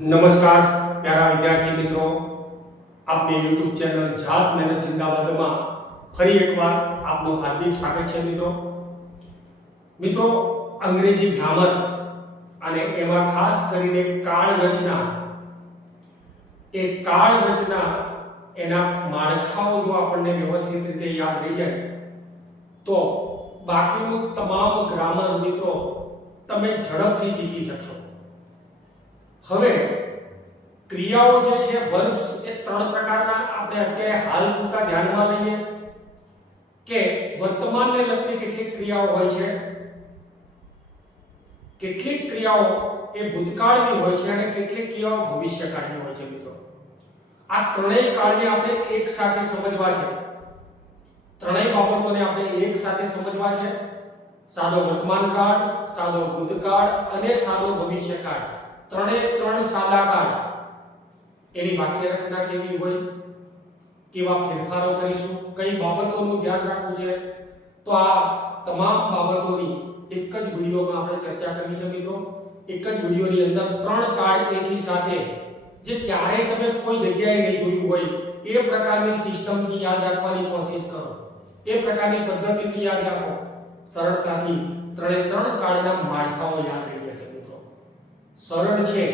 નમસ્કાર પ્યારા વિદ્યાર્થી મિત્રો, આપની YouTube ચેનલ જાત મહેનત જિંદાબાદમાં ફરી એકવાર આપનું હાર્દિક સ્વાગત છે મિત્રો, અંગ્રેજી ગ્રામર અને એમાં ખાસ કરીને કાળ રચના, એ કાળ રચના એના માળખાઓ જો આપણને વ્યવસ્થિત રીતે યાદ રહી જાય તો બાકીનું તમામ ગ્રામર મિત્રો તમે ઝડપથી શીખી શકશો. હવે ક્રિયાઓ જે છે વર્બ્સ એ ત્રણ પ્રકારના આપણે અત્યારે હાલ પૂરતા ધ્યાનમાં લઈએ કે વર્તમાનને લગતી કેટલીક ક્રિયાઓ હોય છે, કેટલીક ક્રિયાઓ એ ભૂતકાળની હોય છે અને કેટલીક ક્રિયાઓ ભવિષ્યકાળની હોય છે મિત્રો. આ ત્રણેય કાળને આપણે એક સાથે સમજવા છે, ત્રણેય બાબતોને આપણે એક સાથે સમજવા છે. સાદો વર્તમાન કાળ, સાદો ભૂતકાળ અને સાદો ભવિષ્યકાળ, ત્રણે ત્રણ સાદા કાળ. એની વાક્ય રચના કેવી હોય, કેવા ફેરફારો કરીશું, કઈ બાબતોનું ધ્યાન રાખવું છે, તો આ તમામ બાબતોની એક જ વિડિયોમાં આપણે ચર્ચા કરવી છે મિત્રો. એક જ વિડિયોની અંદર ત્રણ કાળ એકી સાથે જે ક્યારેય તમે કોઈ જગ્યાએ નહીં જોયું હોય એ પ્રકારની સિસ્ટમથી યાદ રાખવાની કોશિશ કરો, એ પ્રકારની પદ્ધતિથી યાદ રાખો, સરળતાથી ત્રણે ત્રણ કાળના માળખાઓ યાદ રહી જશે મિત્રો. સરળ છે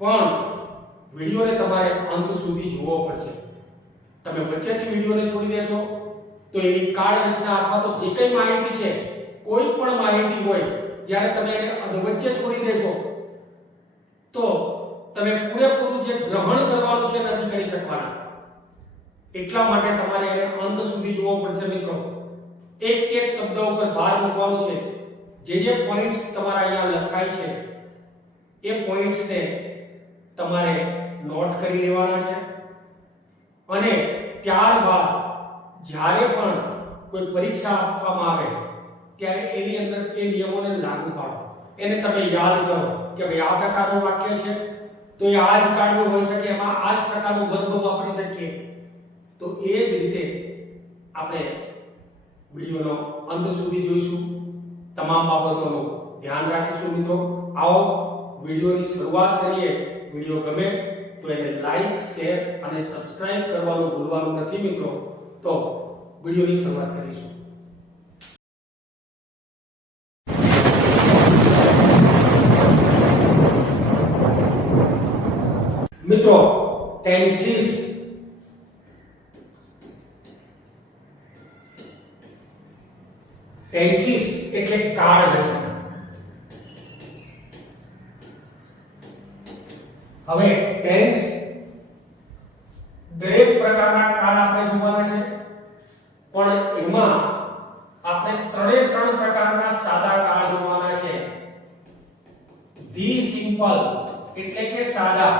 પણ વિડિયોને તમારે અંત સુધી જોવો પડશે. તમે વચ્ચેથી વિડિયોને છોડી દેશો તો એની કાળ રચના અથવા તો જે કંઈ માહિતી છે, કોઈ પણ માહિતી હોય, જ્યારે તમે એને અધવચ્ચે છોડી દેશો તો તમે પૂરેપૂરું જે ગ્રહણ કરવાનું છે નથી કરી શકવાના. એટલા માટે તમારે એને અંત સુધી જોવો પડશે મિત્રો. એક એક શબ્દ ઉપર ભાર મૂકવાનો છે. જે પોઈન્ટ્સ તમારા અહીંયા લખાય છે એ પોઈન્ટ્સને તમારે નોટ કરી લેવાના છે અને ત્યારબાદ જ્યારે પણ કોઈ પરીક્ષા આપવામાં આવે ત્યારે એની અંદર એ નિયમોને લાગુ પાડો. એને તમે યાદ કરો કે ભાઈ આ પ્રકારનું વાક્ય છે તો એ આ જ કાળનું હોઈ શકે, એમાં આ જ પ્રકારનું વર્બ વાપરી શકીએ. તો એ જ રીતે આપણે વિડિયોનો અંત સુધી જોઈશું, તમામ બાબતોનું ધ્યાન રાખીશું મિત્રો. આવો વિડિયોની શરૂઆત કરીએ. વિડિયો ગમે તો એને લાઈક, શેર અને સબસ્ક્રાઇબ કરવાનું ભૂલવાનું નથી મિત્રો. તો વિડિયોની શરૂઆત કરીશું. મિત્રો, ટેન્સીસ એટલે કાળ રચના. હવે ટેન્સ દરેક પ્રકારના કાળ આપણે જોવાના છે, પણ એમાં આપણે ત્રણે ત્રણ પ્રકારના સાદા કાળ જોવાના છે. ધી સિમ્પલ એટલે કે સાદા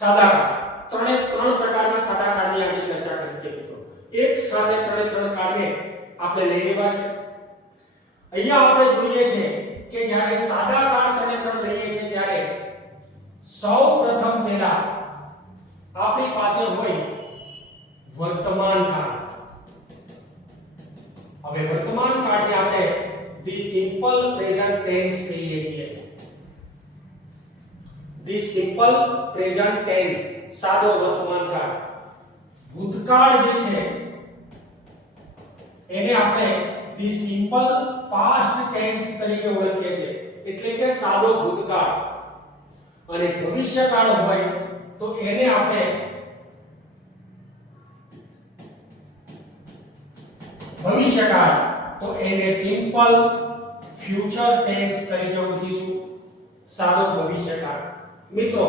કાળ. ત્રણે ત્રણ પ્રકારના સાદા કાળની આજે ચર્ચા કરી છે મિત્રો. એક સાથે ત્રણે ત્રણ કાળને આપણે લઈ લેવા છે. અહીંયા આપણે જોઈએ છે કે જ્યારે સાદા કાળ ત્રણે ત્રણ લઈએ છીએ ત્યારે સૌપ્રથમ પહેલા આપણી પાસે હોય વર્તમાન કાળ. હવે વર્તમાન કાળને આપણે ધી સિમ્પલ પ્રેઝન્ટ ટેન્સ કહીએ છીએ. ધી સિમ્પલ પ્રેઝન્ટ ટેન્સ, સાદો વર્તમાન કાળ. ભૂતકાળ જે છે એને આપણે ધી સિમ્પલ પાસ્ટ ટેન્સ તરીકે ઓળખીએ છીએ, એટલે કે સાદો ભૂતકાળ. અને ભવિષ્યકાળ હોય તો એને આપણે ભવિષ્યકાળ, તો એને સિમ્પલ ફ્યુચર ટેન્સ તરીકે ઓળખીશું, સાદો ભવિષ્યકાળ. મિત્રો,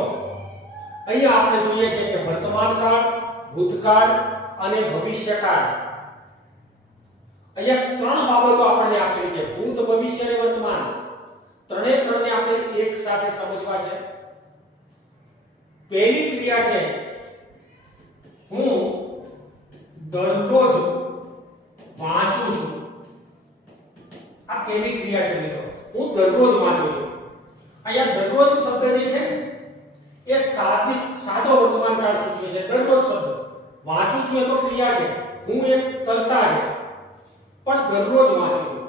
અહીંયા આપણે જોઈએ છે કે વર્તમાન કાળ, ભૂતકાળ અને ભવિષ્યકાળ, અહીંયા ત્રણ બાબતો આપણને આપેલી છે. ભૂત, ભવિષ્ય અને વર્તમાન. ત્રણે ત્રણને આપણે એક સાથે સમજવા છે. પહેલી ક્રિયા છે હું દરરોજ વાંચું છું. આ પહેલી ક્રિયા છે મિત્રો, હું દરરોજ વાંચું છું. અહીંયા દરરોજ શબ્દ જે છે એ સાદો વર્તમાન કાળ સૂચવે છે. દરરોજ શબ્દ વાંચું છું એ તો ક્રિયા છે, હું એક કર્તા છે, પણ દરરોજ વાંચું છું.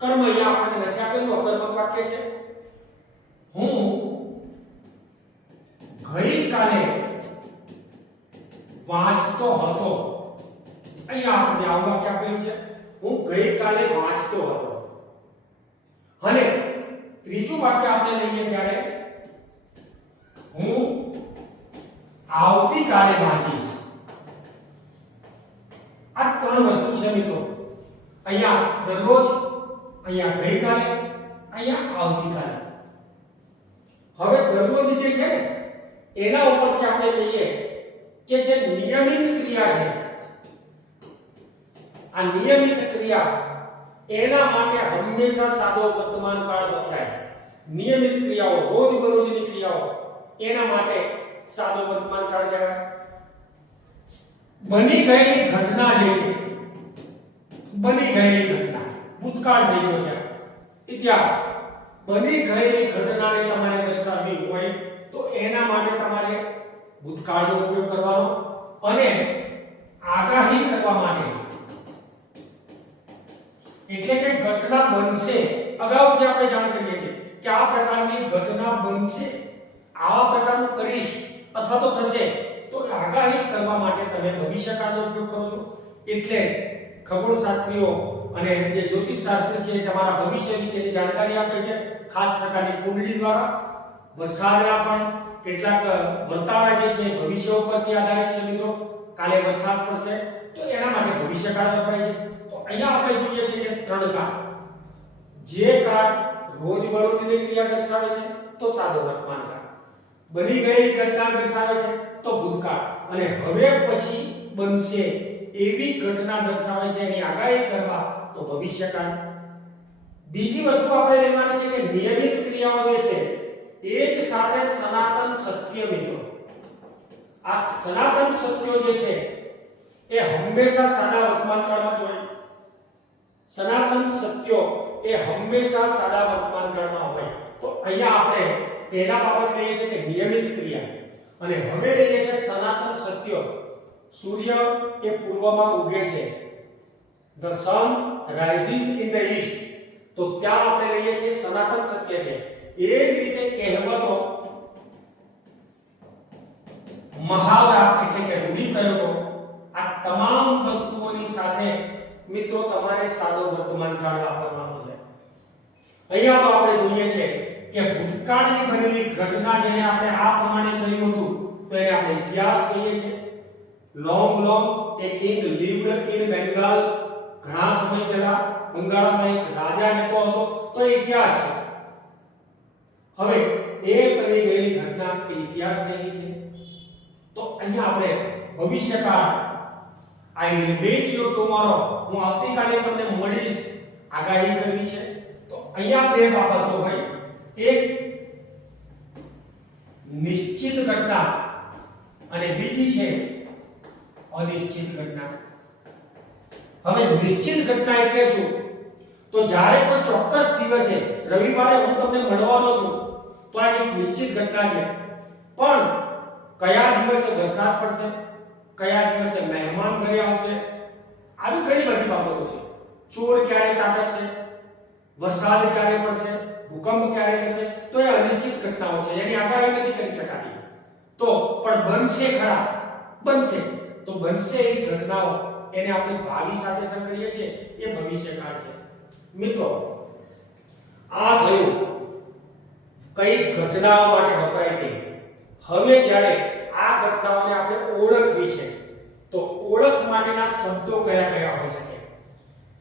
કર્મ અહીંયા આપણને નથી આપેલું, અકર્મક વાક્ય છે. હું વાંચતો હતો. અહીંયા આપણે આવું વાક્ય આપેલું છે, હું ગઈકાલે વાંચતો હતો. અને ત્રીજું વાક્ય આપણે લઈએ ત્યારે હું આવતીકાલે વાંચીશ. આ ત્રણ વસ્તુ છે મિત્રો. અહીંયા દરરોજ, અહીંયા ગઈકાલે, અહીંયા આવતીકાલે. હવે દરરોજ જે છે એના ઉપરથી આપણે કહીએ કે જે નિયમિત ક્રિયા છે, આ નિયમિત ક્રિયા એના માટે હંમેશા સાદો વર્તમાન કાળ વપરાય. નિયમિત ક્રિયાઓ, રોજબરોજની ક્રિયાઓ, એના માટે સાદો વર્તમાન કાળ કહેવાય. બની ગયેલી ઘટના જે છે, બની ગયેલી ઘટના, ભૂતકાળ થઈ ગયો છે, ઇતિહાસ. બની ગયેલી ઘટનાને તમારે દર્શાવવી હોય તો એના માટે તમારે ભૂતકાળનો ઉપયોગ કરવાનો, અને આગાહી કરવા માટે, એટલે કે ઘટના બનશે, અગાઉથી આપણે જાણ કરીએ છીએ કે આ પ્રકારની ઘટના બનશે, આવા પ્રકારનું કરીશ અથવા તો થશે, તો આગાહી કરવા માટે તમે ભવિષ્યકાળનો ઉપયોગ કરો છો. એટલે ખગોળશાસ્ત્રીઓ અને જે જ્યોતિષશાસ્ત્ર છે તમારા ભવિષ્ય વિશેની જાણકારી આપે છે, ખાસ પ્રકારની કુંડળી દ્વારા. વરસાદના પણ કેટલાક વર્તારા જે છે ભવિષ્ય ઉપરથી આધારિત છે મિત્રો. કાલે વરસાદ પડશે તો એના માટે ભવિષ્યકાળ વપરાય છે. તો અહીંયા આપણે જોઈએ છીએ કે ત્રણ કાળ. જે કાળ રોજબરોજની ક્રિયા દર્શાવે છે તો સાદો વર્તમાન કાળ, બની ગયેલી ઘટના દર્શાવે છે તો ભૂતકાળ, અને હવે પછી બનશે એવી ઘટના દર્શાવે છે એની આગાહી કરવા તો ભવિષ્યકાળ. બીજી વસ્તુ આપણે લેવાની છે કે નિયમિત ક્રિયાઓ જે છે એક સાથે સનાતન સત્ય મિત્રો. આ સનાતન સત્યો જે છે એ હંમેશા સાદા વર્તમાન કાળમાં જ હોય. સનાતન સત્યો એ હંમેશા સાદા વર્તમાન કાળમાં હોય. તો અહીંયા આપણે એના બાબત લઈએ છીએ કે નિયમિત ક્રિયા, અને હવે લઈએ છીએ સનાતન સત્યો. સૂર્ય એ પૂર્વમાં ઉગે છે, the sun rises in the east. તો ત્યાં આપણે લઈએ છીએ સનાતન સત્ય છે. એ જ રીતે કહેવતો, મહાવરા એટલે કે રૂઢિપ્રયોગો, આ તમામ વસ્તુઓની સાથે મિત્રો તમારે સાદો વર્તમાન કાળ વાપરવાનો છે. અહીંયા તો આપણે જોઈએ છે કે ભૂતકાળની બનેલી ઘટના જેને આપણે આ પ્રમાણે થયું હતું તો એને આપણે ઇતિહાસ કહીએ છીએ. Long a king lived in Bengal. ઘણા સમય પહેલા બંગાળમાં એક રાજા રહેતો હતો, તો એ ઇતિહાસ છે. હવે એ બની ગયેલી ઘટના એ ઇતિહાસ થઈ ગઈ છે. તો અહીંયા આપણે ભવિષ્યકાળ, I will meet you tomorrow, હું આવતીકાલે તમને મળીશ, આગાહી કરવી છે. તો અહીંયા બે બાબતો હોય, એક નિશ્ચિત ઘટના અને બીજી છે અનિશ્ચિત ઘટના. હવે નિશ્ચિત ઘટના એટલે શું? તો જ્યારે કોઈ ચોક્કસ દિવસે રવિવારે હું તમને મળવાનો છું તો આ એક નિશ્ચિત ઘટના છે. પણ કયા દિવસે વરસાદ પડશે, કયા દિવસે મહેમાન ઘરે આવશે, આવી ઘણી બધી બાબતો છે. ચોર ક્યારે ત્રાટકશે, વરસાદ ક્યારે પડશે, ભૂકંપ ક્યારે થશે, તો એ અનિશ્ચિત ઘટનાઓ છે, એની આગાહી નથી કરી શકાતી. તો પણ બનશે ખરા, બનશે. તો બનશે એવી ઘટનાઓ એને આપણે ભાવિ સાથે સંકળીએ છીએ, એ ભવિષ્યકાળ છે. મિત્રો આ થયું કઈ ઘટનાઓ માટે વપરાય તે. હવે જ્યારે આ ઘટનાઓને આપણે ઓળખવી છે તો ઓળખ માટેના શબ્દો કયા કયા હોઈ શકે?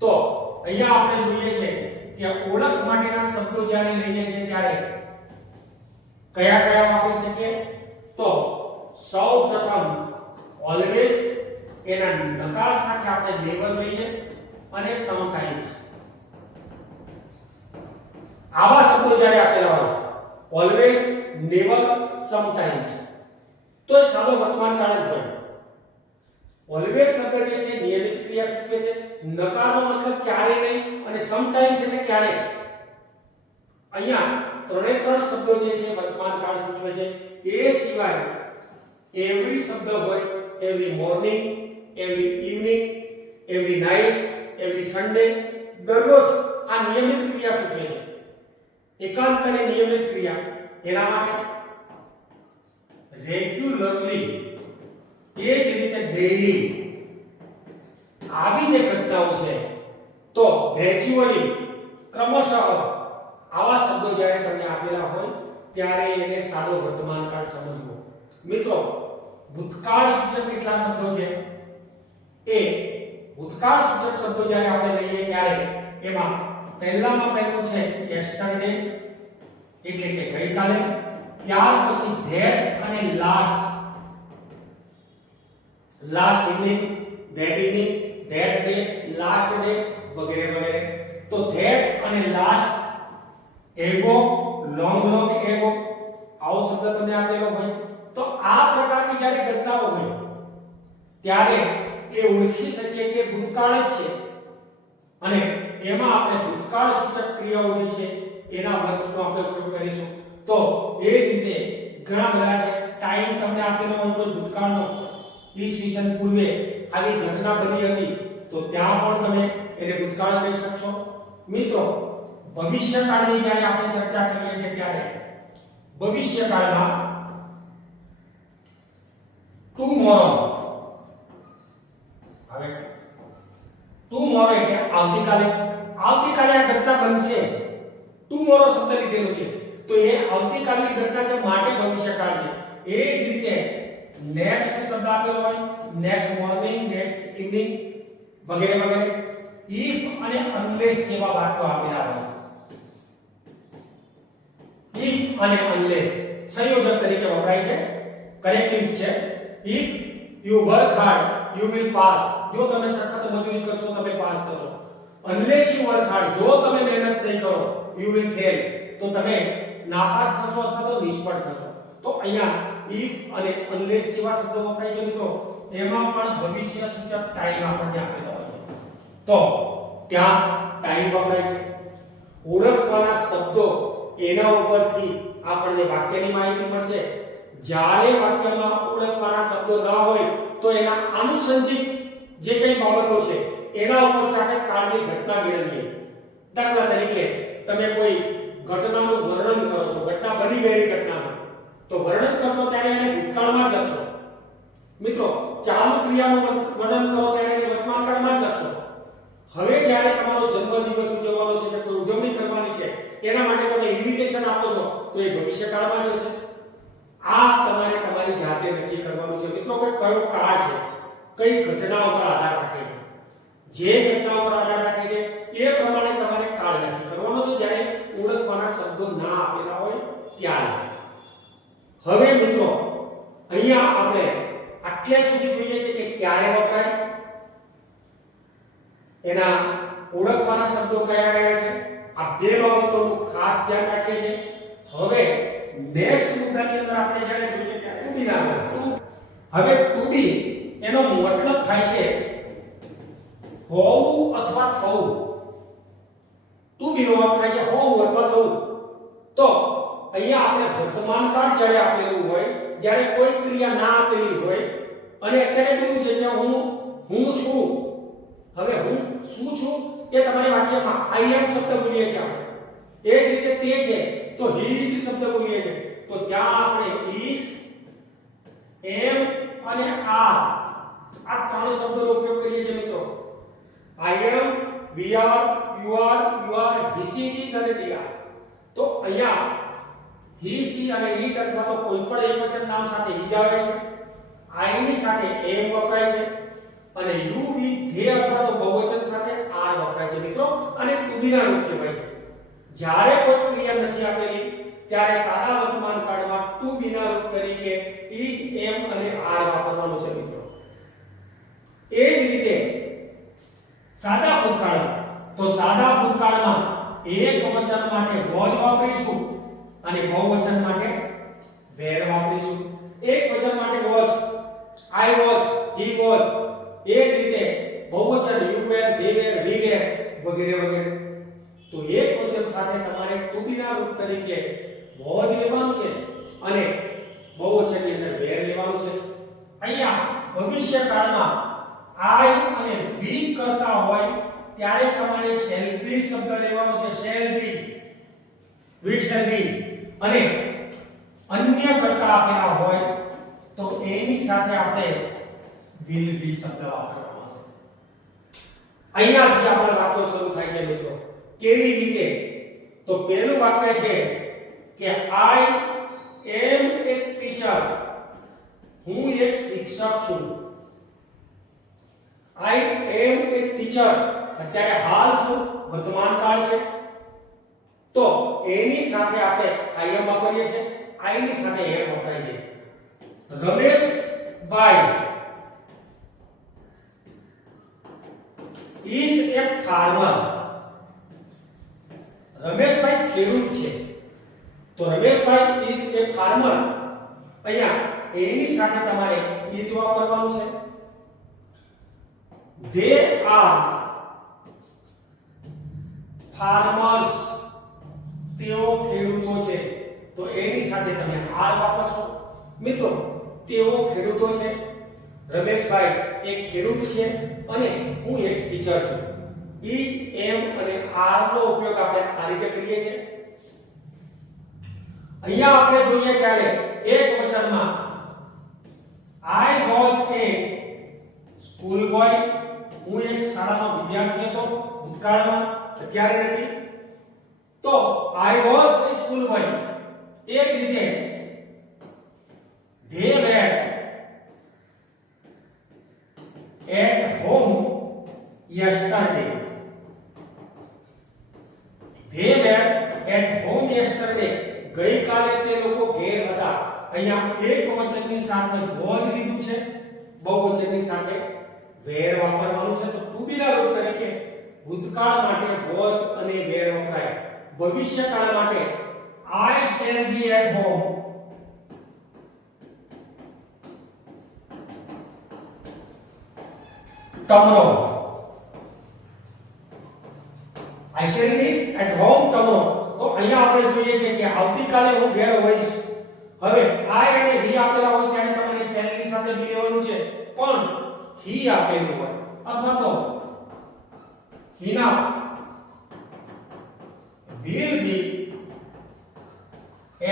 તો અહીંયા આપણે જોઈએ છે કે ઓળખ માટેના શબ્દો જ્યારે લઈએ છીએ ત્યારે કયા કયા વાપરી શકીએ? તો સૌપ્રથમ ઓલવેઝ, એના નકાર સાથે આપણે નેવર લઈએ, અને સમટાઇમ્સ. આવા શબ્દો જ્યારે આપેલા હોય, ઓલવેઝ, નેવર, સમટાઇમ્સ, તો એ સાદો વર્તમાન કાળ જ હોય. ઓલવેઝ શબ્દ જે છે નિયમિત ક્રિયા સૂચવે છે, નકારનો મતલબ ક્યારે નહીં, અને સમટાઇમ્સ એટલે ક્યારે. અહીંયા ત્રણે ત્રણ શબ્દો જે છે વર્તમાન કાળ સૂચવે છે. એ સિવાય એવરી શબ્દ હોય, every morning, every evening, every night, every Sunday, દરરોજ આ નિયમિત ક્રિયા સૂચવે છે. એકાંતરે નિયમિત ક્રિયા, એના માટે રેગ્યુલરલી, એ જ રીતે ડેઇલી આવી જે ઘટનાઓ છે તો ગ્રેજ્યુઅલી ક્રમશઃ આવા શબ્દો જ્યારે તમને આપેલા હોય ત્યારે એને સાદો વર્તમાન કાળ સમજવો. મિત્રો ભૂતકાળ સૂચક કેટલા શબ્દો છે? એ ભૂતકાળ સૂચક શબ્દો જ્યારે આપણે લઈએ ત્યારે એમાં પહેલામાં પહેલું છે yesterday એટલે કે ગઈકાલે, ત્યાર પછી that અને last evening, that evening, that day, last day વગેરે વગેરે. તો that અને last, ago, long ago આવો શબ્દ તમને આપેલો હોય તો આ પ્રકારની જ્યારે ઘટનાઓ હોય ત્યારે એ ઓળખી શકીએ કે ભૂતકાળ જ છે અને એમાં આપણે ભૂતકાળ સૂચક ક્રિયાઓ જે છે એના વર્ગનો આપણે ઉપયોગ કરીશું. તો એ રીતે ઘણા બધા છે. ટાઈમ તમને આપેલો હોય તો ભૂતકાળનો ઈસવીસન પૂર્વે આવી ઘટના બની હતી તો ત્યાં પણ તમે એને ભૂતકાળ કહી શકશો. મિત્રો ભવિષ્યકાળની જ્યારે આપણે ચર્ચા કરીએ છીએ ત્યારે ભવિષ્યકાળમાં ટુમોરો, હવે ટુમોરો એટલે આવતીકાલે, આવતીકાલે આ ઘટના બનશે. ટુમોરો શબ્દ લીધેલો છે તો એ આવતીકાલની ઘટના છે માટે ભવિષ્યકાળ છે. એ જ રીતે નેક્સ્ટ શબ્દ આપેલો હોય, નેક્સ્ટ મોર્નિંગ, નેક્સ્ટ ઇવનિંગ વગેરે વગેરે. ઇફ અને અનલેસ જેવા વાક્યો આપેલા હોય. ઇફ અને અનલેસ સંયોજક તરીકે વપરાય છે, કનેક્ટિવ છે. If you work hard you will pass, જો તમે સખત મજૂરી કરશો તમે પાસ થશો. અનલેસ યુ વર્ક હાર્ડ, જો તમે મહેનત નહીં કરો યુ વિલ ફેલ, તો તમે નાપાસ થશો અથવા તો નિષ્ફળ થશો. તો અહીંયા ઇફ અને અનલેસ જેવા શબ્દો વપરાય છે મિત્રો. એમાં પણ ભવિષ્ય સૂચક ટાઈમ આપણને આપેલો હોય તો ત્યાં ટાઈમ વપરાય છે. ઓળખવાના શબ્દો એના ઉપરથી આપણને વાક્યની માહિતી મળશે. જ્યારે વાક્યમાં ઓળખવાના શબ્દો ન હોય તો એના આનુષંગિક જે કંઈ બાબતો છે એના ઉપરથી આપણે કાળની ઘટના મેળવીએ. દાખલા તરીકે તમે કોઈ ઘટનાનું વર્ણન કરો છો, ઘટના બની ગયેલી ઘટનાનું, તો વર્ણન કરશો ત્યારે એને ભૂતકાળમાં જ લખશો. મિત્રો ચાલુ ક્રિયાનું વર્ણન કરો ત્યારે એને વર્તમાન કાળમાં જ લખશો. હવે જ્યારે તમારો જન્મદિવસ ઉજવવાનો છે કે કોઈ ઉજવણી કરવાની છે એના માટે તમે ઇન્વિટેશન આપો છો તો એ ભવિષ્યકાળમાં જ હશે. આ તમારે તમારી જાતે નક્કી કરવાનું છે મિત્રો કે કયો કાળ છે, કઈ ઘટના ઉપર આધાર રાખે છે. જે ઘટના ઉપર આધાર રાખે છે એ પ્રમાણે તમારે કાળ નક્કી કરવાનો છે જ્યારે ઓળખવાના શબ્દો ના આપેલા હોય ત્યારે. હવે મિત્રો અહીંયા આપણે આટલે સુધી જોઈએ છે કે ક્યારે વપરાય, એના ઓળખવાના શબ્દો કયા કયા છે. આ બે બાબતોનું ખાસ ધ્યાન રાખીએ છીએ. હવે નેક્સ્ટ મુદ્દાની અંદર આપણે જ્યારે જોઈએ ત્યારે ટુ બી ના હવે ટુ બી એનો મતલબ થાય છે હોવું અથવા થવું. ટુ બી નો અર્થ થાય છે હોવું અથવા થવું. તો અહીંયા આપણે વર્તમાન કાળ જ્યારે આપેલું હોય, જ્યારે કોઈ ક્રિયા ના આપેલી હોય અને અત્યારે બન્યું છે કે હું છું. હવે હું શું છું એ તમારી વાક્યમાં આઈ એમ શબ્દ બોલીએ છીએ આપણે. એ જ રીતે તે છે તો હી ઇઝ શબ્દ બોલીએ છીએ તો ત્યાં આપણે ઇઝ, એમ અને આ ત્રણ શબ્દોનો ઉપયોગ કરીએ છીએ મિત્રો. I am, we are, you are, he she it અને they are. તો અહીંયા હી સી અને ઇટ અથવા તો કોઈ પણ એકવચન નામ સાથે ઇઝ આવે છે. આઈ ની સાથે એમ વપરાય છે અને યુ વી ધે અથવા તો બહુવચન સાથે આર વપરાય છે મિત્રો. અને ટુ બી ના રૂપ કહેવાય છે. જ્યારે કોઈ ક્રિયા નથી આપેલી ત્યારે સાદા વર્તમાન કાળમાં ટુ બી ના રૂપ તરીકે ઇઝ, એમ અને આર વાપરવાનું છે મિત્રો. એ જ રીતે સાદા ભૂતકાળમાં, તો સાદા ભૂતકાળમાં એકવચન માટે વોઝ વાપરીશું અને બહુવચન માટે વેર વાપરીશું. એકવચન માટે was, I was, he was. એ જ રીતે બહુવચન યુ વેર, ધે વેર, વી વેર વગેરે વગેરે. તો એકવચન સાથે તમારે ટુ બી ના રૂપ તરીકે વોઝ લેવાનું છે અને બહુવચનની અંદર વેર લેવાનું છે. અહીંયા ભવિષ્યકાળમાં આઈ અને વી કરતા હોય ત્યારે તમારે શેલ બી શબ્દ લેવાનો છે. Shall be, we shall be. અને અન્ય કરતા આપેલા હોય તો એની સાથે આપણે will be શબ્દ વાપરવાનો છે. અહીંયાથી આપણા વાક્યો શરૂ થાય છે મિત્રો. કેવી રીતે? તો પહેલું વાક્ય છે કે I am a teacher. હું એક શિક્ષક છું. I am a teacher. અત્યારે હાલ છું, વર્તમાન કાળ છે. તો એની સાથે આપણે I am વાપરીએ છીએ. I ની સાથે am વપરાય છે. Rameshbhai is a farmer. Rameshbhai ખેડૂત છે. તો રમેશભાઈ is a farmer. અહીંયા એની સાથે તમારે is વાપરવાનું છે. they are farmers. તેઓ ખેડૂતો છે. તો એની સાથે તમે are વાપરશો. મિત્રો, તેઓ ખેડૂતો છે, રમેશભાઈ એક ખેડૂત છે અને હું એક ટીચર છું. is, am અને are નો ઉપયોગ આપણે આ રીતે કરીએ છીએ. અહીંયા આપણે જોઈએ ત્યારે એક વચનમાં I was a school boy. હું એક શાળાનો વિદ્યાર્થી હતો ભૂતકાળમાં, અત્યારે નથી. તો I was a school boy. એ જ રીતે they were at home yesterday. They were at home yesterday. ગઈકાલે તે લોકો ઘેર હતા. અહીંયા એક વચનની સાથે was લીધું છે, બહુવચનની સાથે were વાપરવાનું છે. તો to be ના રૂપ તરીકે ભૂતકાળ માટે was અને were વપરાય. ભવિષ્યકાળ માટે I shall be at home. tomorrow. I shall be at home tomorrow. તો અહીંયા આપણે જોઈએ છે કે આવતીકાલે હું ઘેર હોઈશ. હવે I અને he આપેલા હોય ત્યારે તમારે shall ની સાથે be લેવાનું છે. પણ he આપેલું હોય અથવા તો Hina will be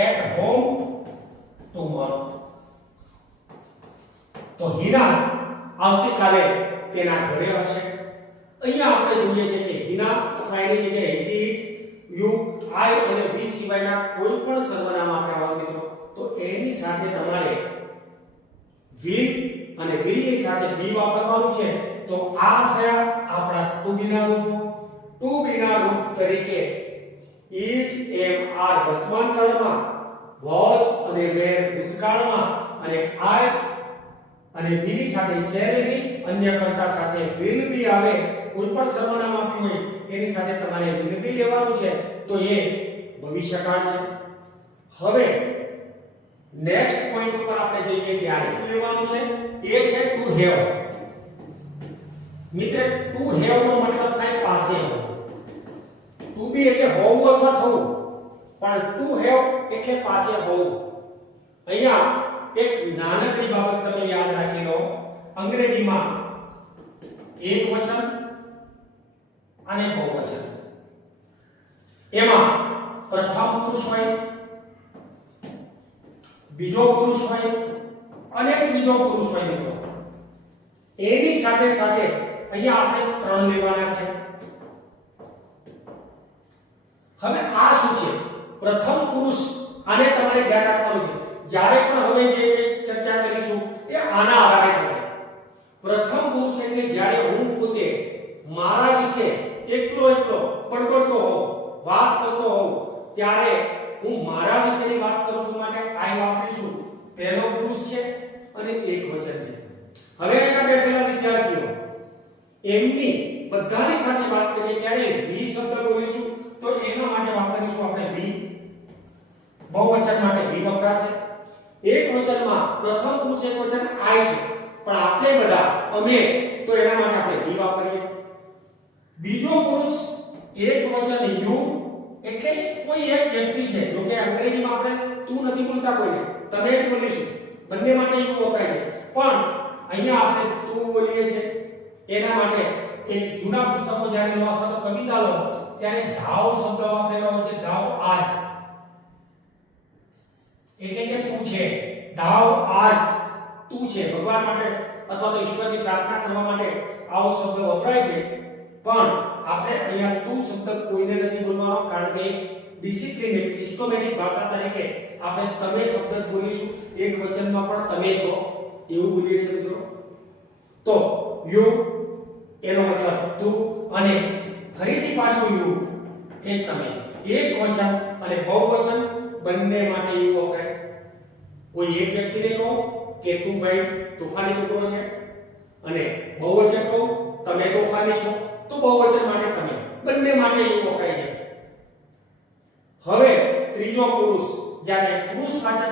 at home tomorrow. તો હિના આવતીકાલે તેના ઘરે હશે. અહીંયા આપણે જોઈએ છે કે હિના અથવા એની જગ્યાએ he, you, I અને we સિવાયના કોઈ પણ સર્વનામ આપ્યા હોય મિત્રો, તો એની સાથે તમારે will અને will ની સાથે be વાપરવાનું છે. તો આ થયા આપણા to be ના રૂપો. to be ના રૂપ તરીકે is, am, are વર્તમાન કાળમાં, was અને were ભૂતકાળમાં, અને I અને be ની સાથે shall be, અન્ય કર્તા સાથે will be આવે. કોઈ પણ સર્વનામ આપ્યું હોય એની સાથે તમારે will be લેવાનું છે. તો એ ભવિષ્યકાળ છે. હવે નેક્સ્ટ પોઈન્ટ ઉપર આપણે જઈએ ત્યારે લેવાનું છે એ છે to have. મિત્ર, to have નો મતલબ થાય પાસે હોવું. to be એટલે હોવું અથવા થવું, પણ to have એટલે પાસે હોવું. અહીંયા એક નાનકડી બાબત તમે યાદ રાખી લો. અંગ્રેજીમાં એક વચન અને બહુવચન, એમાં પ્રથમ પુરુષ હોય, બીજો પુરુષ હોય અને ત્રીજો પુરુષ હોય મિત્રો. એની સાથે સાથે અહીંયા આપણે ત્રણ લેવાના છે. હવે આ શું છે? પ્રથમ પુરુષ. આને તમારે ધ્યાન રાખવાનું છે. જ્યારે પણ હવે જે ચર્ચા કરીશું એ આના આધારે થશે. પ્રથમ પુરુષ એટલે જ્યારે હું પોતે મારા વિશે એકલો બડબડતો હોઉં, વાત કરતો હોઉં, ત્યારે હું મારા વિશેની વાત કરું છું માટે I વાપરીશું. પહેલો પુરુષ છે અને એક વચન છે. હવે અહીંયા બેઠેલા વિદ્યાર્થીઓ એમની બધાની સાથે વાત કરીએ ત્યારે we શબ્દ બોલીશું. તો એના માટે વાપરીશું આપણે we. બહુવચન માટે we વપરાશે. એક વચનમાં પ્રથમ પુરુષ એક વચન I છે, પણ આપણે બધા અમે, તો એના માટે આપણે we વાપરીએ. બીજો પુરુષ એક વચન you એટલે કોઈ એક વ્યક્તિ છે. જો કે અંગ્રેજીમાં આપણે તું નથી બોલતા કોઈને, તમે જ બોલીશું. બંને માટે you વપરાય છે. પણ અહીંયા આપણે તું બોલીએ છીએ. એના માટે એક જૂના પુસ્તકો જ્યારે લો અથવા તો કવિતા લો ત્યારે thou શબ્દ વાપરેલો હોય છે. thou art એટલે કે તું છે. thou art તું છે. ભગવાન માટે અથવા તો ઈશ્વરની પ્રાર્થના કરવા માટે આવો શબ્દ વપરાય છે, પણ આપણે અહીંયા તું શબ્દ કોઈને નથી બોલવાનો, કારણ કે ડિસિપ્લિન એક સિસ્ટમેટિક ભાષા તરીકે આપણે તમે શબ્દ જ બોલીશું, એક વચનમાં પણ તમે છો એવું બોલીએ છીએ મિત્રો. તો યુ એનો મતલબ તું, અને ફરીથી પાછું યુ એ તમે. એક વચન અને બહુવચન બંને માટે યુ વપરાય. કોઈ એક વ્યક્તિને કહો કે તું ભાઈ તોફાની છોકરો છે, અને બહુવચન કહો તમે તોફાની છો, તો બહુવચન માટે તમે. બંને માટે યુ વપરાય છે. હવે ત્રીજો પુરુષ, જ્યારે પુરુષવાચક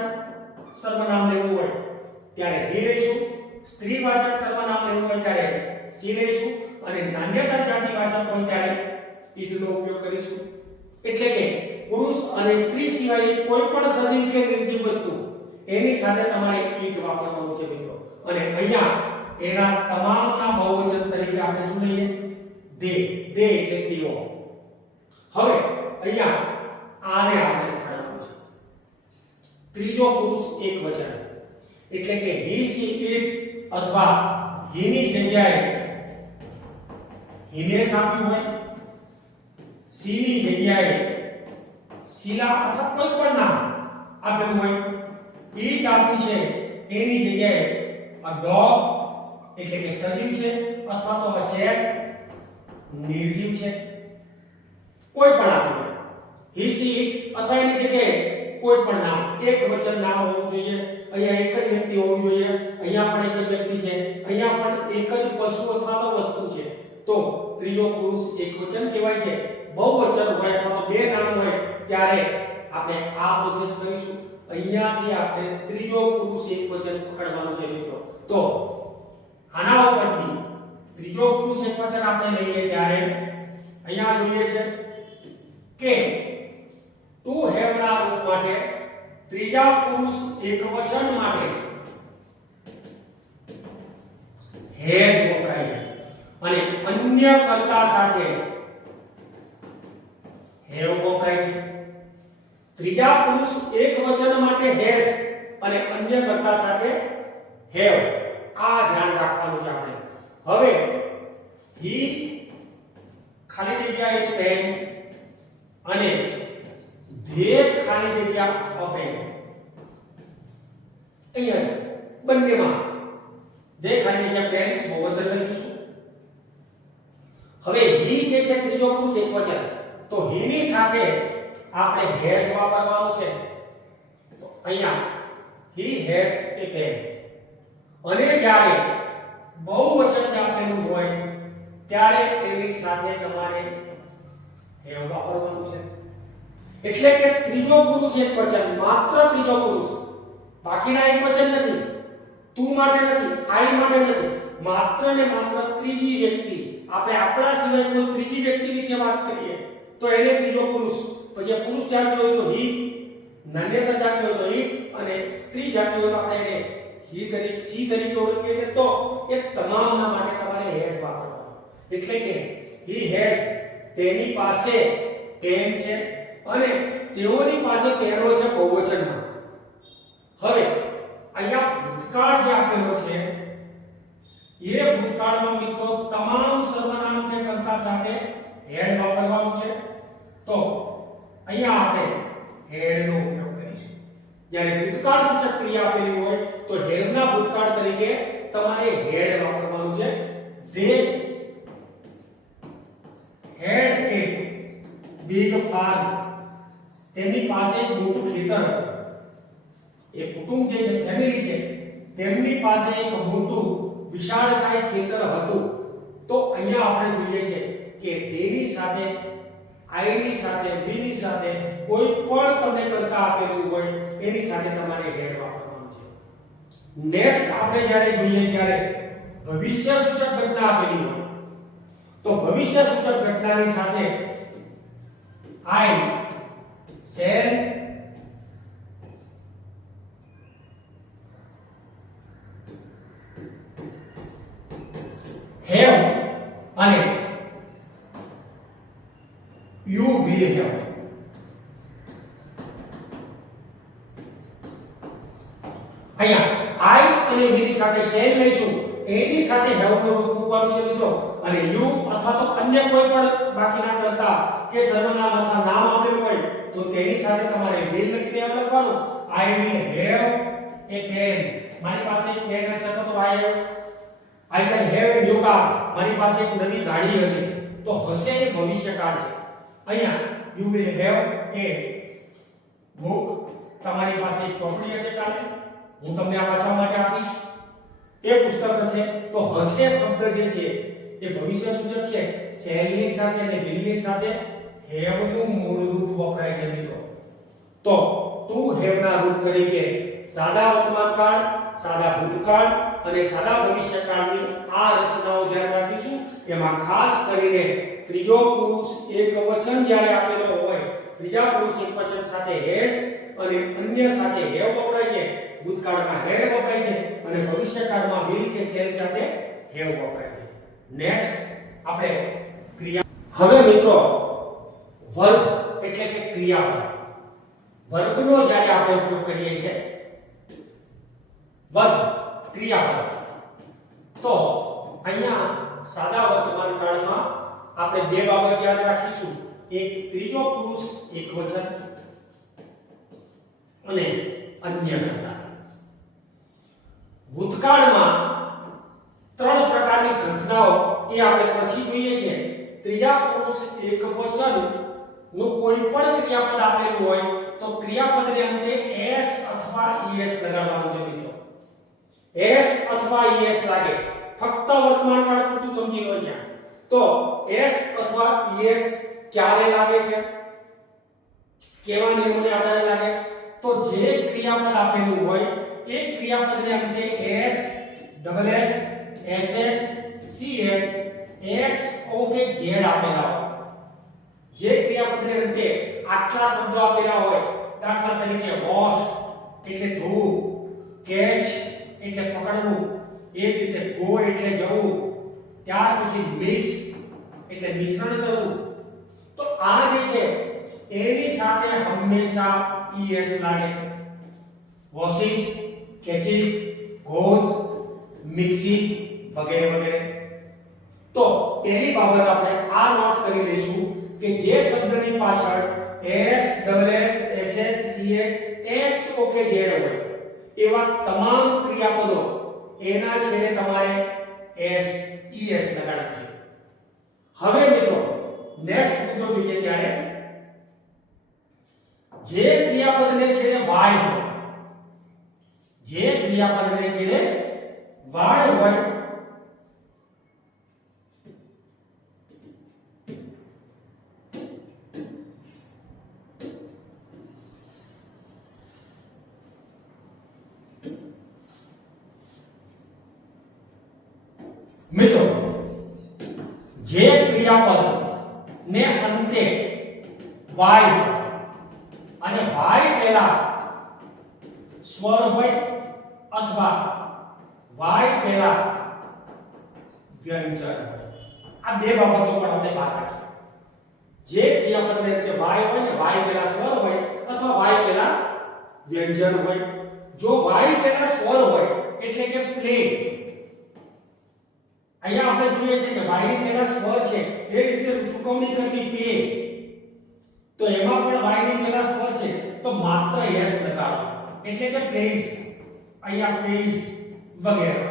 સર્વનામ લેવું હોય ત્યારે હી લઈશું, સ્ત્રીવાચક સર્વનામ લેવું હોય ત્યારે સી લઈશું, અને નાન્યતર જાતિવાચક હોય ત્યારે ઈટ નો ઉપયોગ કરીશું. એટલે કે પુરુષ અને સ્ત્રી સિવાયની કોઈ પણ સજીવ કે નિર્જીવ વસ્તુ એની સાથે તમારે ઈટ વાપરવાનું છે મિત્રો. અને અહીંયા એના તમામના બહુવચન તરીકે આપણે શું લઈએ? દે. દે એટલે તેઓ. હવે અહીંયા આને આપણે લખવાનું છે. ત્રીજો પુરુષ એક વચન, એટલે કે હી સી ઈટ અથવા હીની જગ્યાએ હિનેશ આપ્યું હોય, સીની જગ્યાએ શીલા અથવા કોઈ પણ નામ આપેલું હોય, ઈટ આપ્યું છે એની જગ્યાએ આ ડોગ એટલે કે સજીવ છે, અથવા તો આ ચેટ નિર્જીવ છે, કોઈ પણ આપ્યું હોય. હી સી ઈટ અથવા એની જગ્યાએ કોઈ પણ નામ, એક વચન નામ હોવું જોઈએ. અહીંયા એક જ વ્યક્તિ હોવી જોઈએ, અહીંયા પણ એક જ વ્યક્તિ છે, અહીંયા પણ એક જ પશુ અથવા તો વસ્તુ છે, તો ત્રીજો પુરુષ એક વચન કહેવાય છે. બહુવચન હોય અથવા તો બે નામ હોય ત્યારે આપણે આ પ્રોસેસ કરીશું. અહીંયાથી આપણે ત્રીજો પુરુષ એક વચન પકડવાનું છે મિત્રો. તો આના ઉપરથી ત્રીજો પુરુષ એક વચન આપણે લઈએ ત્યારે અહીંયા જોઈએ છે કે ટુ હેવ ના રૂપ માટે ત્રીજા પુરુષ એક વચન માટે હેઝ વપરાય છે, અને અન્ય કર્તા સાથે હેવ વપરાય છે. ત્રીજા પુરુષ એક વચન માટે હેઝ અને અન્ય કર્તા સાથે હેવ, આ ધ્યાન રાખવાનું છે આપણે. હવે હી ખાલી જગ્યાએ પેન અને ધે ખાલી જગ્યા અપેન. અહીંયા બંનેમાં ધે ખાલી જગ્યા પેન્સ બહુવચન લખીશું. હવે હી જે છે ત્રીજો પુરુષ એક વચન, તો હી ની સાથે આપણે હેઝ વાપરવાનું છે. તો અહીંયા હી હેઝ એ પેન, અને જ્યારે બહુવચન આપેલું હોય ત્યારે એની સાથે તમારે હેવ વાપરવાનું છે. એટલે કે ત્રીજો પુરુષ એક વચન, માત્ર ત્રીજો પુરુષ, બાકીના એક વચન નથી, તું માટે નથી, આઈ માટે નથી, માત્ર ને માત્ર ત્રીજી વ્યક્તિ. આપણે આપણા સિવાય કોઈ ત્રીજી વ્યક્તિ વિશે વાત કરીએ તો એને ત્રીજો પુરુષ. પછી પુરુષ જાતિ હોય તો હી, નાન્યતર જાતિ હોય તો હી, અને સ્ત્રી જાતિ હોય તો આપણે એને હી તરીકે સી તરીકે ઓળખીએ છીએ. તો એ તમામના માટે તમારે હેઝ વાપરવાનું. એટલે કે હી હેઝ, તેની પાસે પેન છે અને તેઓની પાસે પેનો છે બહુવચનમાં. હવે અહીંયા ભૂતકાળ જે આપેલો છે એ ભૂતકાળમાં મિત્રો તમામ સર્વનામ કે કર્તા સાથે હેડ વાપરવાનું છે. તો અહીંયા આપણે હેડ નો ઉપયોગ કરીશું. જ્યારે ભૂતકાળ સૂચક ક્રિયા આપેલી હોય તો હેડના ભૂતકાળ તરીકે તમારે હેડ વાપરવાનું છે. They had a big farm. તેમની પાસે એક મોટું ખેતર હતું. એ કુટુંબ જે છે, ફેમિલી છે, તેમની પાસે એક મોટું વિશાળકાય ખેતર હતું. તો અહીંયા આપણે જોઈએ છે કે તેની સાથે, આઈની સાથે, વીની સાથે કોઈ પણ તમને કરતા આપેલું હોય એની સાથે તમારે હેડ વાપરવાનું છે. નેક્સ્ટ આપણે જ્યારે જોઈએ ત્યારે ભવિષ્ય સૂચક ઘટના આપેલી હોય તો ભવિષ્ય સૂચક ઘટનાની સાથે આઈ, શેર, હેવ અને યુ વિલ હેવ. અહીંયા આઈ અને વી ની સાથે શેર લઈશું એની સાથે હેવ નું રૂપ મૂકવાનું છે મિત્રો અને યુ અથવા તો અન્ય કોઈ પણ બાકીના કરતા કે સર્વનામ અથવા નામ આપેલું હોય તો તેની સાથે તમારે will લખીને એમ લખવાનું I will have a pen મારી પાસે એક પેન હશે તો I shall have a new car મારી પાસે એક નવી ગાડી હશે તો હશે એ ભવિષ્યકાળ છે અહીંયા you will have a book તમારી પાસે એક ચોપડી હશે કાલે હું તમને આ વાંચવા માટે આપીશ એ પુસ્તક હશે તો હશે શબ્દ જે છે એ ભવિષ્ય સૂચક છે shall ની સાથે અને will ની સાથે have નું મૂળ રૂપ વપરાય છે મિત્રો તો to have ના રૂપ તરીકે સાદા વર્તમાનકાળ સાદા ભૂતકાળ અને સાદા ભવિષ્યકાળની આ રચનાઓ ધ્યાન રાખીશું એમાં ખાસ કરીને ત્રીજો પુરુષ એકવચન જ્યારે આપેલો હોય ત્રીજા પુરુષ એકવચન સાથે has અને અન્ય સાથે have વપરાય છે ભૂતકાળમાં had વપરાય છે અને ભવિષ્યકાળમાં will કે shall સાથે have વપરાય છે નેક્સ્ટ આપણે ક્રિયા હવે મિત્રો વર્બ એટલે કે ક્રિયાપદ વર્બનો જ્યારે આપણે ઉપયોગ કરીએ છીએ વર્બ ક્રિયાપદ તો અહીંયા સાદા વર્તમાન કાળમાં આપણે બે બાબત યાદ રાખીશું એક ત્રીજો પુરુષ એકવચન અને અન્ય કરતા ભૂતકાળમાં ત્રણ પ્રકારની ઘટનાઓ એ આપણે પછી જોઈએ છે ત્રીજા પુરુષ એકવચન નું કોઈ પણ ક્રિયાપદ આપેલું હોય તો ક્રિયાપદને અંતે s અથવા es લગાડવાનું છે મિત્રો s અથવા es લાગે ફક્ત વર્તમાન કાળ પૂરતું સમજી લો ત્યાં તો s અથવા es ક્યારે લાગે છે કેવા નિયમોને આધારે લાગે તો જે ક્રિયાપદ આપેલું હોય એ ક્રિયાપદને અંતે s double s sh ch x o કે z આપેલા હોય જે ક્રિયાપદને અંતે આટલા શબ્દો આપેલા હોય દાખલા તરીકે wash એટલે ધોવું catch એટલે પકડવું એ જ રીતે go એટલે જવું ત્યાર પછી mix એટલે મિશ્રણ કરવું તો આ જે છે એની સાથે હંમેશા es લાગે washes catches goes mixes વગેરે વગેરે તો તેની બાબત આપણે આ નોટ કરી લઈશું કે જે શબ્દની પાછળ s double s sh ch x o કે z હોય એવા તમામ ક્રિયાપદો એના છેડે તમારે s es લગાડવું છે હવે મિત્રો નેક્સ્ટ મુદ્દો જોઈએ ત્યારે જે ક્રિયાપદને છેડે y હોય જે ક્રિયાપદને છેડે y હોય મિત્રો જે ક્રિયાપદ ને અંતે y અને y પહેલા સ્વર હોય અથવા y પહેલા વ્યંજન હોય આ બે બાબતો પર આપણે વાત રાખીએ જે ક્રિયાપદને અંતે y હોય ને y પહેલા સ્વર હોય અથવા y પહેલા વ્યંજન હોય જો y પહેલા સ્વર હોય એટલે કે પ્લે અહીંયા આપણે જોઈએ છે કે y ની પહેલા સ્વર છે એ રીતે ચૂકવણી કરવી પે તો એમાં પણ y ની પહેલા સ્વર છે તો માત્ર s લગાડો એટલે કે પ્લેઝ અહીંયા પ્લેઝ વગેરે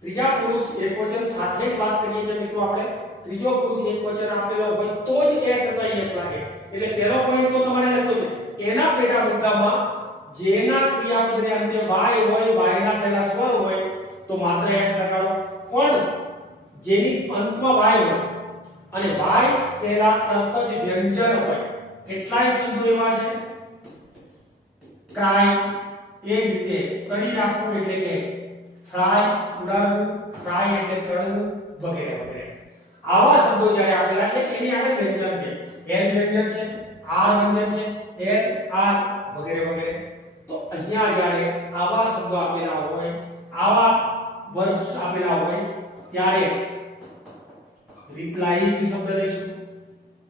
ત્રીજા પુરુષ એકવચન સાથે જ વાત કરીએ છીએ મિત્રો આપણે ત્રીજો પુરુષ એકવચન આપેલો હોય તો જ s અથવા s લાગે એટલે પહેલો પોઈન્ટ તો તમારે લખ્યો છે એના પેટા મુદ્દામાં જેના ક્રિયાપદને અંતે y હોય y ના પહેલા સ્વર હોય તો માત્ર s લગાડો પણ જેની અંતમાં y હોય અને y પહેલા તરત જ વ્યંજન હોય કેટલાય શબ્દો એવા છે ક્રાય એ રીતે તળી રાખવું એટલે કે ફ્રાય ઉડાડવું ફ્રાય એટલે તળવું વગેરે વગેરે આવા શબ્દો જ્યારે આપેલા છે એની આગળ વ્યંજન છે l વ્યંજન છે r વ્યંજન છે l r વગેરે વગેરે તો અહીંયા જ્યારે આવા શબ્દો આપેલા હોય આવા વર્બ્સ આપેલા હોય ત્યારે રિપ્લાય શબ્દ લઈશું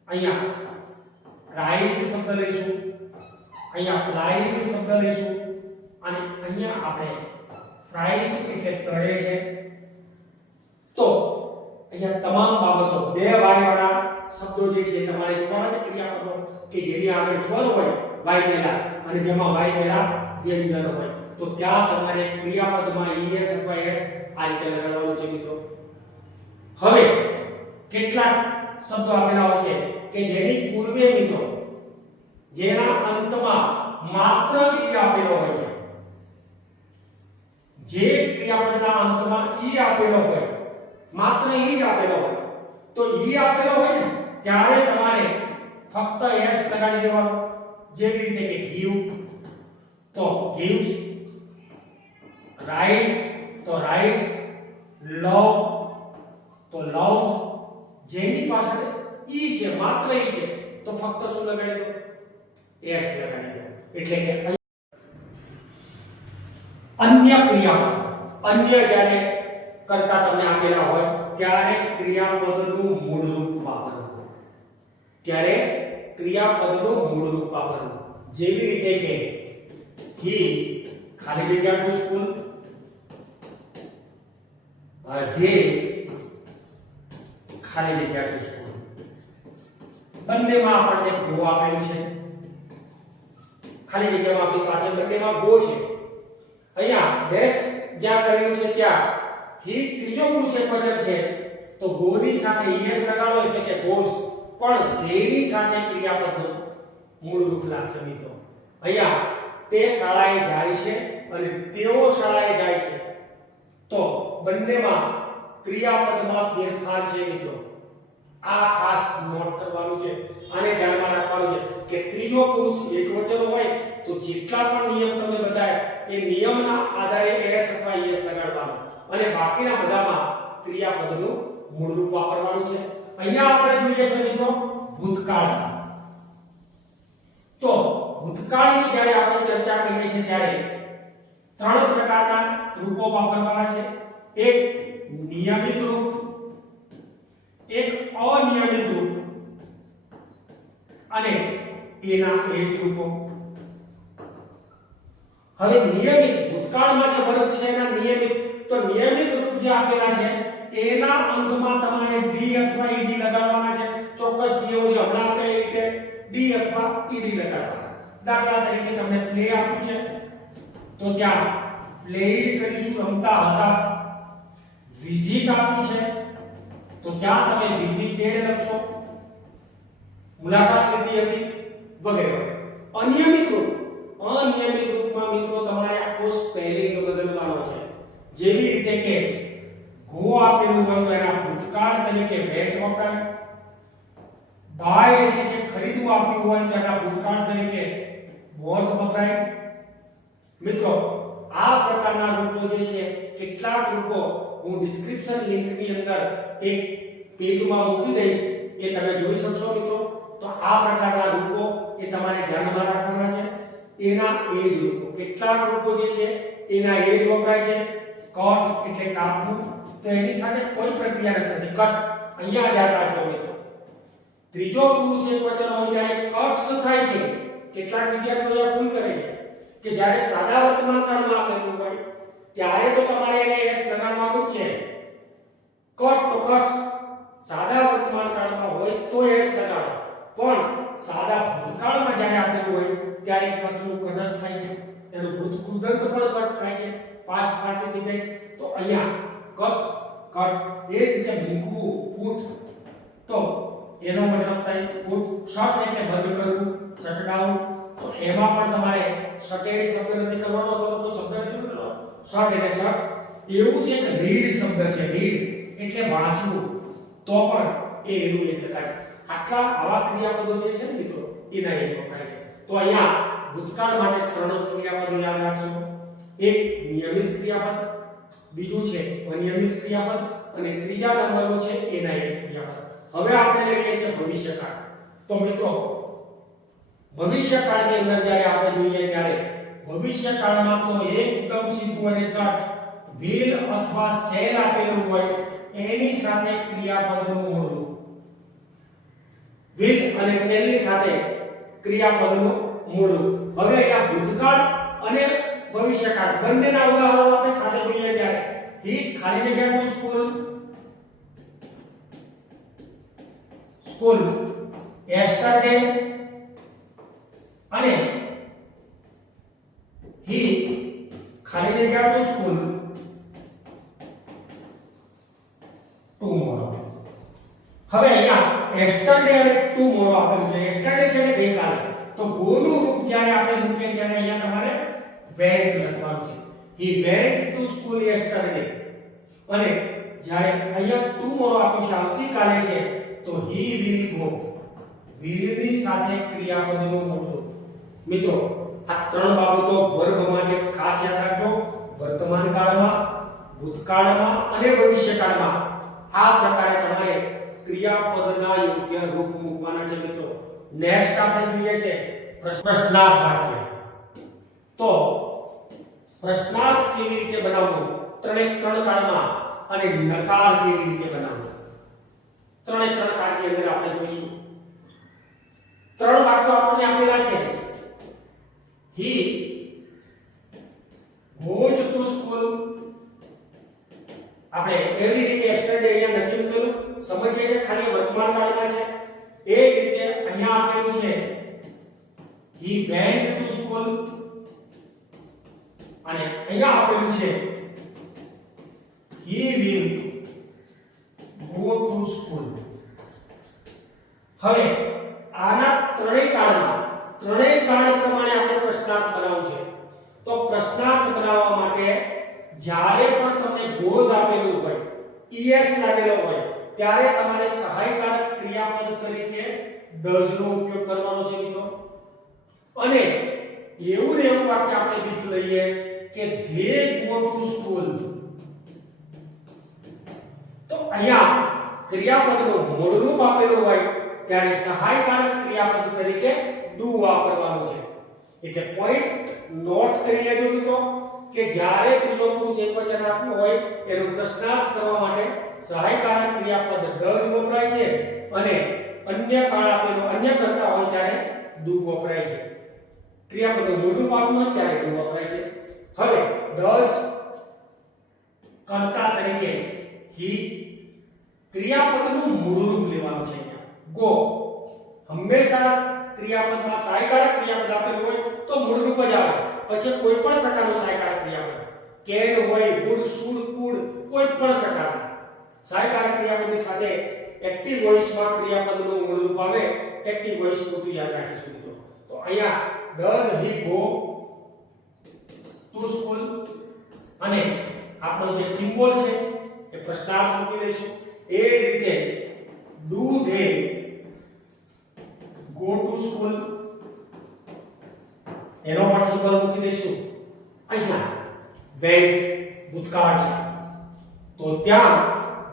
અહીંયા રાઈટ શબ્દ લઈશું અહીંયા ફ્લાઇટ શબ્દ લઈશું અને અહીંયા આપણે ફ્રાઈઝ એટલે તળે છે તો અહીંયા તમામ બાબતો બે વાય વાળા શબ્દો જે છે તમારે જોવાના છે ક્રિયાપદો કે જેની આગળ સ્વર હોય વાય પહેલા અને જેમાં વાય પહેલા વ્યંજન હોય તો ત્યાં તમારે ક્રિયાપદમાં es અથવા s આ રીતે લગાડવાનું છે મિત્રો. હવે કેટલાક શબ્દો આપેલા હોય છે કે જેની પૂર્વે મિત્રો જેના અંતમાં માત્ર ઈ આપેલો હોય છે. જે ક્રિયાપદના અંતમાં ઈ આપેલો હોય માત્ર ઈ જ આપેલો હોય તો ઈ આપેલો હોય ને ત્યારે તમારે ફક્ત s લગાડી દેવાનો. જેવી રીતે કે give તો gives, write તો writes, love તો loves. જેની પાછળ ઈ છે માત્ર ઈ છે તો ફક્ત શું લગાડી દો s લગાડી દો. એટલે કે અન્ય ક્રિયાપદ અન્ય જ્યારે કરતા તમને આપેલા હોય ત્યારે ક્રિયાપદનું મૂળ રૂપ વાપરવું. ત્યારે ક્રિયાપદનું મૂળ રૂપ વાપરવું. જેવી રીતે કે he ખાલી જગ્યા ટુ સ્કૂલ, they ખાલી જગ્યા ટુ સ્કૂલ. બંનેમાં આપણને ગો આપેલું છે. ખાલી જગ્યામાં આપણી પાસે બંનેમાં ગો છે. અહીંયા ડેશ જ્યાં કરેલું છે ત્યાં he ત્રીજો પુરુષ એકવચન છે તો ગો ની સાથે es લગાડો એટલે કે goes. પણ they ની સાથે ક્રિયાપદનું મૂળ રૂપ લાગશે મિત્રો. અહીંયા તે શાળાએ જાય છે અને તેઓ શાળાએ જાય છે તો બંનેમાં ક્રિયાપદમાં ફેરફાર છે મિત્રો. આ ખાસ નોટ કરવાનું છે. આને ધ્યાનમાં રાખવાનું છે કે ત્રીજો પુરુષ એકવચન હોય તો જેટલા પણ નિયમ તમને બતાય એ નિયમના આધારે s અથવા es લગાડવાનો અને બાકીના બધામાં ક્રિયાપદનું મૂળ રૂપ વાપરવાનું છે. અહીંયા આપણે જોઈએ છે મિત્રો ભૂતકાળ. તો ભૂતકાળની જ્યારે આપણે ચર્ચા કરીએ છીએ ત્યારે ત્રણ પ્રકારના રૂપો વાપરવાના છે. એક નિયમિત રૂપ, એક અનિયમિત રૂપ અને એના એ જ રૂપો. હવે નિયમિત ભૂતકાળમાં જે વર્ગ છે એના નિયમિત તો નિયમિત રૂપ જે આપેલા છે એના અંતમાં તમારે ડી અથવા ઈડી લગાડવાના છે. ચોક્કસ નિયમો જે હમણાં આપણે એ રીતે ડી અથવા ઈડી લગાડવાના. દાખલા તરીકે તમને પ્લે આપ્યું છે તો ત્યાં પ્લેડ કરીશું રમતા હતા. વિઝિટ આપ્યું છે તો ત્યાં તમે વિઝિટેડ લખશો, મુલાકાત લીધી હતી વગેરે. અનિયમિત રૂપ અનિયમિત રૂપમાં મિત્રો તમારે આખો સ્પેલિંગ બદલવાનો છે. જેવી રીતે કે ગો આપેલું હોય તો એના ભૂતકાળ તરીકે વેટ વપરાય. બાય એટલે કે ખરીદવું આપ્યું હોય તો એના ભૂતકાળ તરીકે બોટ વપરાય. મિત્રો આ પ્રકારના રૂપો જે છે કેટલાક રૂપો હું ડિસ્ક્રિપ્શન લિંકની અંદર એક પેજમાં મૂકી દઈશ એ તમે જોઈ શકશો મિત્રો. તો આ પ્રકારના રૂપો એ તમારે ધ્યાનમાં રાખવાના છે. એના એ જ રૂપો કેટલાક રૂપો જે છે એના એ જ વપરાય છે. કટ એટલે કાપવું તો એની સાથે કોઈ પ્રક્રિયા નથી. કટ અહીંયા ધ્યાન રાખજો મિત્રો. ત્રીજો પુરુષ એકવચન હોય ત્યારે કટ્સ થાય છે. કેટલાક વિદ્યાર્થીઓ આ ભૂલ કરે છે કે જ્યારે સાદા વર્તમાન કાળમાં આપેલું હોય ત્યારે તો તમારે એને s લગાડવાનું જ છે. કટ તો કટ્સ સાદા વર્તમાન કાળમાં હોય તો s લગાડો. પણ સાદા ભૂતકાળમાં જ્યારે આપેલું હોય ત્યારે કટનું કટસ થાય છે. એનું ભૂતકૃદંત પણ કટ થાય છે. પાસ્ટ પાર્ટિસિપેટ તો અહીંયા કટ કટ એ રીતે મૂકવું પુટ તો એનો મતલબ થાય પુટ. શટ એટલે બંધ કરવું, શટ ડાઉન તો એમાં પણ તમારે શટેડ શબ્દ નથી કરવાનો તો કોઈ શબ્દ નથી બોલવાનો. શટ એટલે શટ. એવું છે કે રીડ શબ્દ છે. રીડ એટલે વાંચવું તો પણ એ એનું એટલે કાઢ. આટલા આવા ક્રિયાપદો જે છે ને મિત્રો એના એ વપરાય છે. તો અહીંયા ભૂતકાળ માટે ત્રણ ક્રિયાપદો યાદ રાખશો. એક નિયમિત ક્રિયાપદ, બીજું છે અનિયમિત ક્રિયાપદ અને ત્રીજા નંબરનું છે એના એ ક્રિયાપદ. હવે આપણે લઈએ છીએ ભવિષ્યકાળ. તો મિત્રો ભવિષ્યકાળની અંદર જ્યારે આપણે જોઈએ ત્યારે ભવિષ્યકાળમાં તો એકદમ સીધું અને શોર્ટ will અથવા shall આપેલું હોય એની સાથે ક્રિયાપદનું મૂળ રૂપ. will અને shall ની સાથે ક્રિયાપદનું મૂળ રૂપ. હવે અહીંયા ભૂતકાળ અને ભવિષ્યકાળ બંનેના ઉદાહરણો આપણે સાથે જોઈએ ત્યારે he ખાલી જગ્યા ટુ સ્કૂલ, સ્કૂલ yesterday અને he ખાલી જગ્યા to school tomorrow. હવે અહીંયા yesterday અને tomorrow આપેલું છે. yesterday છે એટલે ગઈકાલે, તો go નું રૂપ જ્યારે આપણે મૂકીએ ત્યારે અહીંયા તમારે went લખવાનું છે. he went to school yesterday. અને જ્યારે અહીંયા tomorrow આપ્યું છે આવતીકાલે છે, તો he will go. will ની સાથે ક્રિયાપદનું મોટું. મિત્રો આ ત્રણ બાબતો વર્બ માટે ખાસ યાદ રાખજો. વર્તમાન કાળમાં, ભૂતકાળમાં અને ભવિષ્યકાળમાં આ પ્રકારે તમારે ક્રિયાપદના યોગ્ય રૂપ મૂકવાના છે મિત્રો. નેક્સ્ટ આપણે જોઈએ છે પ્રશ્નાર્થ વાક્ય. તો પ્રશ્નાર્થ કેવી રીતે બનાવવો ત્રણ કાળમાં અને નકાર કેવી રીતે બનાવવો ત્રણ કાળની અંદર આપણે જોઈશું. ત્રણ વાક્યો આપણને આપેલા છે. he goes to school. આપણે એવી રીતે yesterday અહીંયા નથી લખેલું, સમજીએ છે ખાલી વર્તમાન કાળમાં છે. એ જ રીતે અહીંયા આપેલું છે he went to school અને અહીંયા આપેલું છે he will go to school. હવે આના ત્રણેય કાળ પ્રમાણે આપણે પ્રશ્નાર્થ બનાવવું છે. તો પ્રશ્નાર્થ બનાવવા માટે જ્યારે પણ તમને goes આપેલું હોય, es લાગેલો હોય, ત્યારે તમારે સહાયકારક ક્રિયાપદ તરીકે does નો ઉપયોગ કરવાનો છે મિત્રો. અને એવું ને એવું વાક્ય આપણે બીજું લઈએ કે they go to school. તો અહીંયા ક્રિયાપદનું મૂળ રૂપ આપેલું હોય ત્યારે સહાયકારક ક્રિયાપદ તરીકે do વાપરવાનું છે. એટલે પોઈન્ટ નોટ કરી લેજો મિત્રો કે જ્યારે ત્રીજો પુરુષ એકવચન આપ્યું હોય એનું પ્રશ્નાર્થ કરવા માટે સહાયકારક ક્રિયાપદ does વપરાય છે અને અન્ય કાળ આપેલો અન્ય કરતા હોય ત્યારે do વપરાય છે. ક્રિયાપદનું મૂળ રૂપ આપ્યું હોય ત્યારે do વપરાય છે. હવે does કર્તા તરીકે he ક્રિયાપદનું મૂળ રૂપ લેવાનું છે. ગો હંમેશા ક્રિયાપદમાં સહાયકારક ક્રિયાપદ આપેલું હોય તો મૂળ રૂપ જ આવે. પછી કોઈ પણ પ્રકારનું સહાયકારક ક્રિયાપદ can હોય, would, should, could, કોઈ પણ પ્રકારનું સહાયકારક ક્રિયાપદની સાથે એક્ટિવ વોઇસમાં ક્રિયાપદનું મૂળ રૂપ આવે. એક્ટિવ વોઇસ પૂરતું યાદ રાખીશું મિત્રો. તો અહીંયા does he go to school અને આપણો જે સિમ્બોલ છે એ પ્રશ્નાર્થ મૂકી દઈશું. એ રીતે do they go to school એનો પણ સિમ્બોલ મૂકી દઈશું. અહીંયા went ભૂતકાળ છે, તો ત્યાં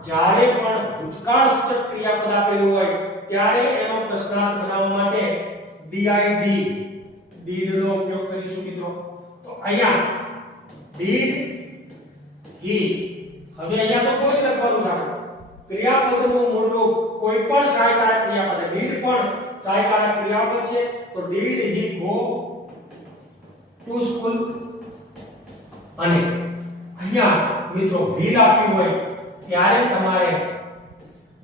જ્યારે પણ ભૂતકાળ સૂચક ક્રિયાપદ આપેલું હોય ત્યારે એનો પ્રશ્નાર્થ બનાવવા માટે did નો ઉપયોગ કરીશું મિત્રો. તો અહીંયા did he. હવે અહીંયા તો કોઈ જ લખવાનું છે. ક્રિયાપદનું મૂળ રૂપ કોઈ પણ સહાયકારક ક્રિયાપદ, did પણ સહાયકારક ક્રિયાપદ છે, તો did he go to school. અને અહીંયા મિત્રો will આપ્યું હોય ત્યારે તમારે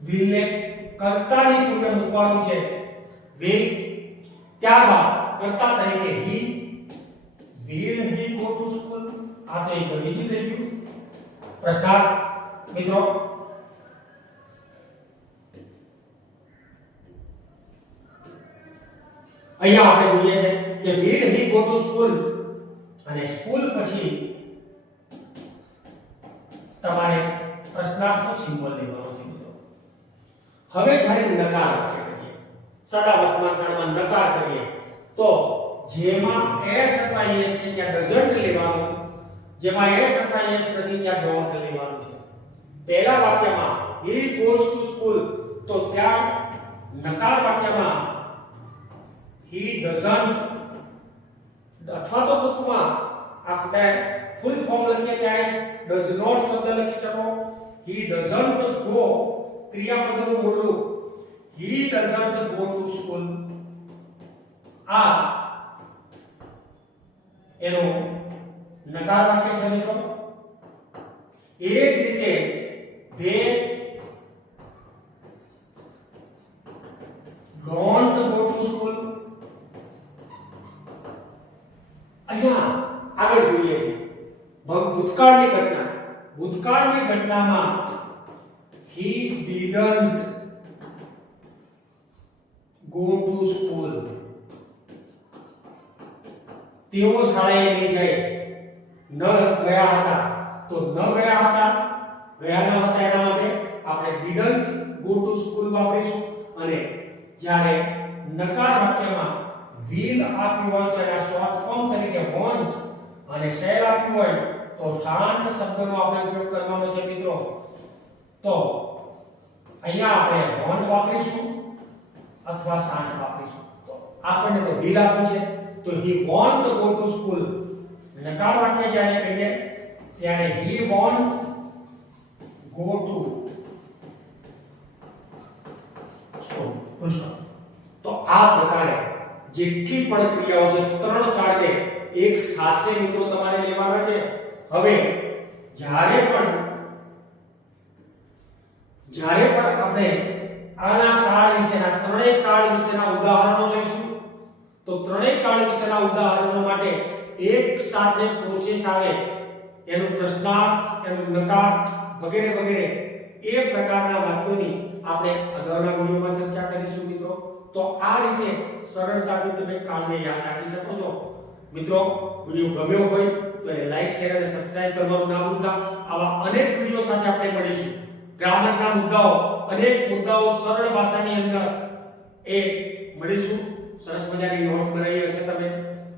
will ને કર્તાની પૂર્વે મૂકવાનું છે. will ત્યારબાદ કર્તા તરીકે he. will he go to school. આ તો એક બીજી થઈ ગયું પ્રશ્નાર્થ મિત્રો. અહીંયા આપણે જોઈએ છે કે will he go to school અને સ્કૂલ પછી તમારે પ્રશ્નાર્થનો સિમ્બોલ લેવાનો છે મિત્રો. હવે જ્યારે નકાર વાક્ય કરીએ, સદા વર્તમાન કાળમાં નકાર કરીએ, તો જેમાં s અથવા s છે ત્યાં doesn't લેવાનું, જેમાં s અથવા s નથી ત્યાં don't લેવાનું છે. પહેલા વાક્યમાં he goes to school, તો ત્યાં નકાર વાક્યમાં he doesn't અથવા તો ટૂંકમાં આપણે ફૂલ ફોર્મ લખીએ ત્યારે does not શબ્દ લખી શકો. he doesn't go ક્રિયાપદનું મૂળ રૂપ he doesn't go to school. આ એનો નકાર વાક્ય છે મિત્રો. એ જ રીતે they આગળ જોઈએ છે ભૂતકાળની ઘટના. ભૂતકાળની ઘટનામાં he didn't go to school. તેઓ શાળાએ નહીં ગયા હતા. તો ન ગયા હતા, ગયા ન હતા એના માટે આપણે didn't go to school વાપરીશું. અને જ્યારે નકાર વાક્યમાં will આપ્યું હોય તો એના શોર્ટ ફોર્મ તરીકે won't અને shall આપ્યું હોય તો શાંત શબ્દનો આપણે ઉપયોગ કરવાનો છે મિત્રો. તો અહીંયા આપણે won't વાપરીશું અથવા શાંત વાપરીશું. તો આપણને તો will આપ્યું છે તો he won't go to school. નકાર વાક્ય જ્યારે કહીએ ત્યારે he won't go to school. તો આ પ્રકારે જેટલી પણ ક્રિયાઓ છે ત્રણ કાળને એક સાથે મિત્રો તમારે લેવાના છે. હવે જ્યારે પણ આપણે આના કાળ વિશેના ત્રણેય કાળ વિશેના ઉદાહરણો લઈશું તો ત્રણેય કાળ વિશેના ઉદાહરણો માટે એક સાથે પ્રોસેસ આવે એનું પ્રશ્નાર્થ, એનું નકાર્થ વગેરે વગેરે એ પ્રકારના વાક્યોની આપણે અગાઉના વિડિયોમાં ચર્ચા કરીશું મિત્રો. તો આ રીતે સરળતાથી તમે કાળને યાદ રાખી શકો છો. મિત્રો વિડિયો ગમ્યો હોય તો એને લાઈક, શેર અને સબસ્ક્રાઇબ કરવાનું ના ભૂલતા. આવા અનેક વિડિયો સાથે આપણે મળીશું. ગ્રામરના મુદ્દાઓ, અનેક મુદ્દાઓ સરળ ભાષાની અંદર એ મળીશું. સરસ મજાની નોટ બનાવી હશે તમે,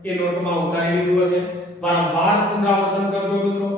એ નોટમાં ઉતારી લીધું હશે. વારંવાર પુનરાવર્તન કરજો મિત્રો.